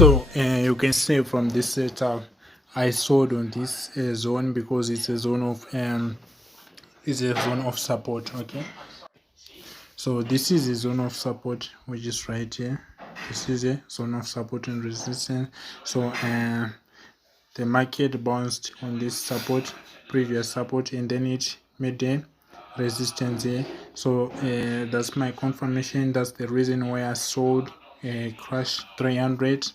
So you can see from this setup, I sold on this zone because it's a zone of support. Okay, so this is a zone of support which is right here. This is a zone of support and resistance. So the market bounced on this support, previous support, and then it made a resistance here. So that's my confirmation. That's the reason why I sold crash 300.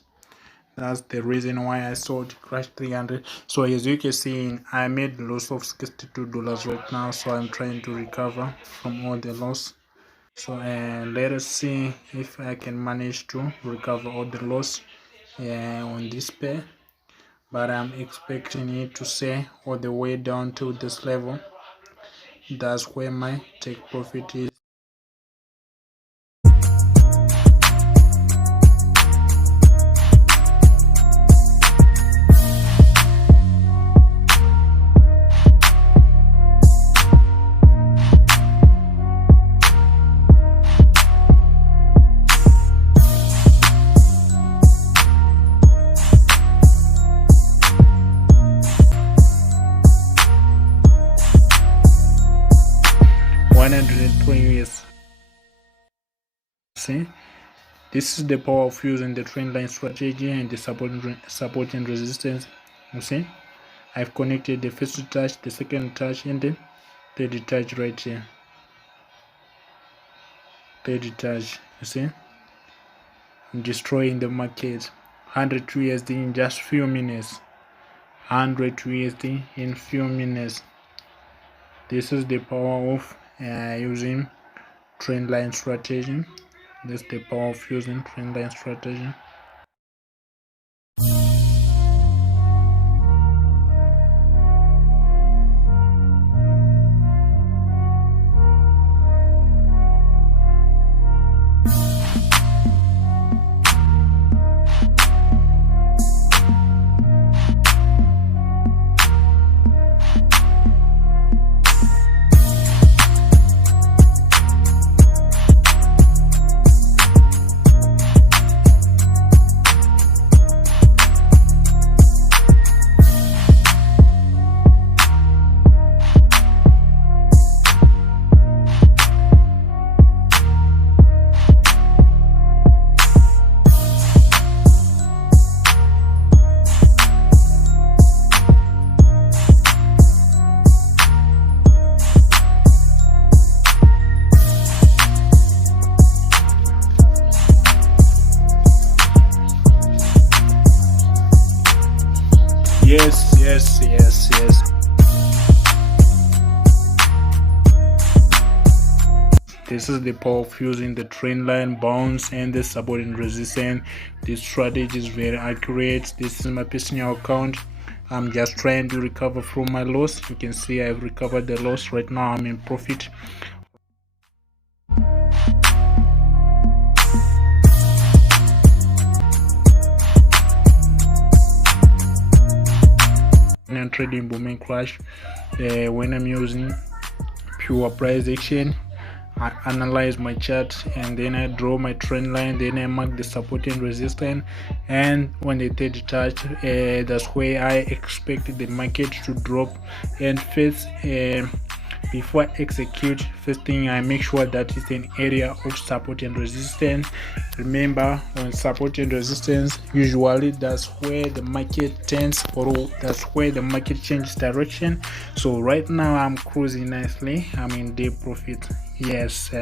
That's the reason why I sold crash 300. So as you can see, I made loss of $62 right now, so I'm trying to recover from all the loss. So let us see if I can manage to recover all the loss on this pair, but I'm expecting it to stay all the way down to this level. That's where my take profit is. $120. See, this is the power of using the trend line strategy and the support and resistance. You see, I've connected the first touch, the second touch, and the third touch right here. Third touch, you see, I'm destroying the market. 100 USD in just few minutes. 100 USD in few minutes. This is the power of using trend line strategy. That's the power of using trend line strategy. Yes. This is the power of using the trend line, bounce, and the support and resistance. This strategy is very accurate. This is my personal account. I'm just trying to recover from my loss. You can see I've recovered the loss. Right now I'm in profit. And trading booming crash when I'm using pure price action, I analyze my chart and then I draw my trend line, then I mark the support and resistance, and when the third touch, that's where I expect the market to drop. And first, before I execute, first thing I make sure that it's an area of support and resistance. Remember, on support and resistance, usually that's where the market tends, or that's where the market changes direction. So right now I'm cruising nicely. I'm in deep profit. Yes.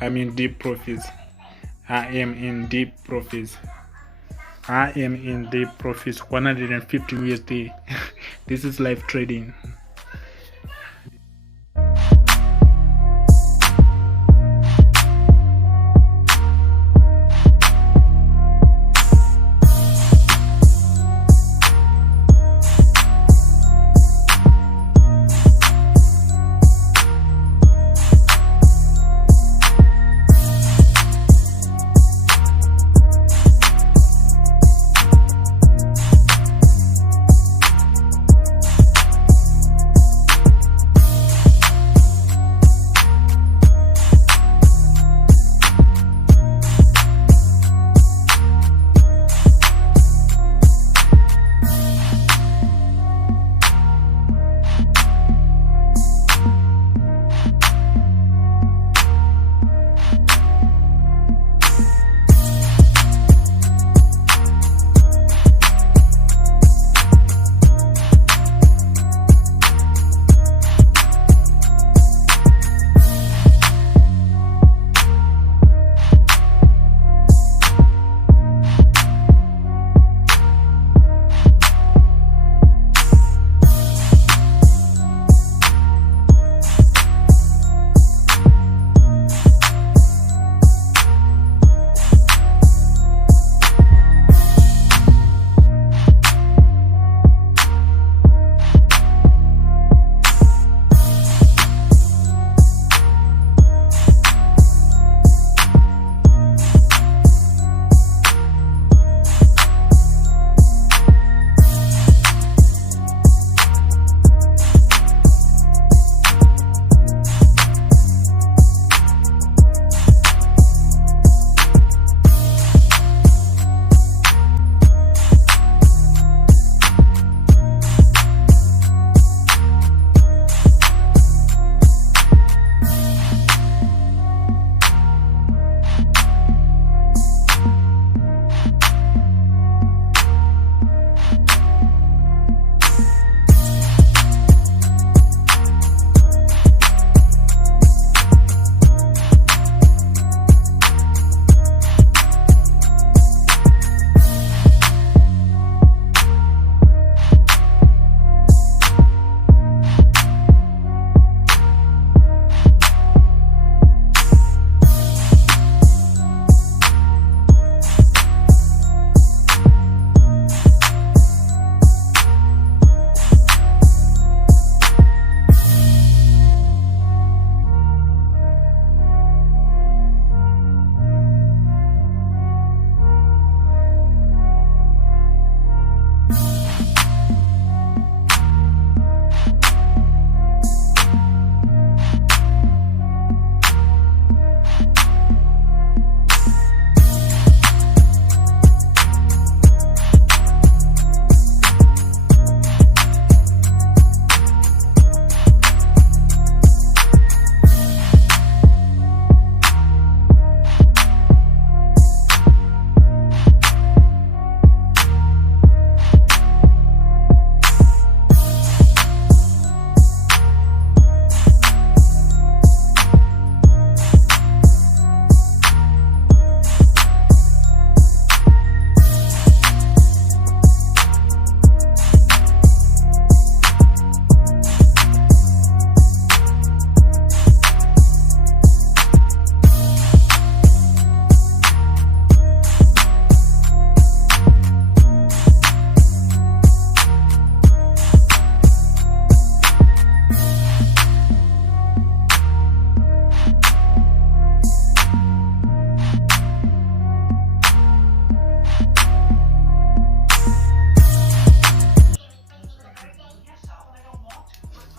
I'm in deep profits. I am in deep profits. I am in the profits 150 USD. This is live trading.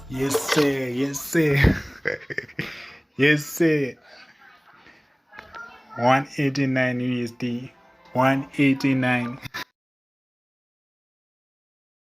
Yes, sir. Yes, sir. Yes, sir. 189 USD. 189.